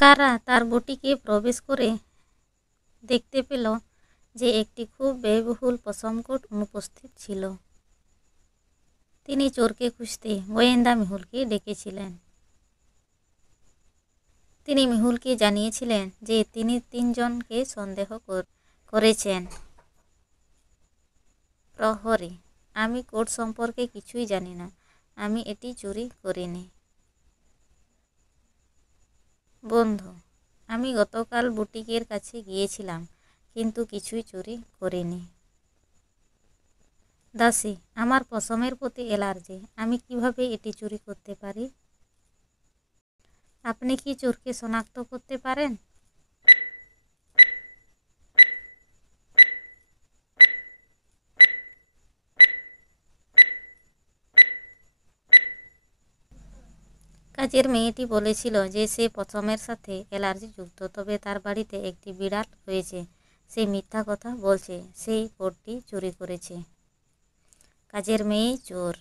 কারা তার বুটিকে প্রবেশ করে দেখতে পেল যে একটি খুব ব্যয়বহুল পশমকোট অনুপস্থিত ছিল। তিনি চোরকে খুঁজতে গোয়েন্দা মেহুলকে ডেকেছিলেন। তিনি মেহুলকে জানিয়েছিলেন যে তিনি 3 জনকে সন্দেহ করেছেন। প্রহরী: আমি কোড সম্পর্কে কিছুই জানি না, আমি এটি চুরি করিনি। বন্ধু: আমি গতকাল বুটিকের কাছে গিয়েছিলাম কিন্তু কিছুই চুরি করিনি। দাসী: আমার পশমের প্রতি অ্যালার্জি, আমি কিভাবে এটি চুরি করতে পারি? আপনি কি চোরকে শনাক্ত করতে পারেন? কাজের মেয়েটি বলেছিল যে সে পশমের সাথে অ্যালার্জি যুক্ত, তবে তার বাড়িতে একটি বিড়াল রয়েছে। সে মিথ্যা কথা বলছে, সেই কোডটি চুরি করেছে। কাজের মেয়ে চোর।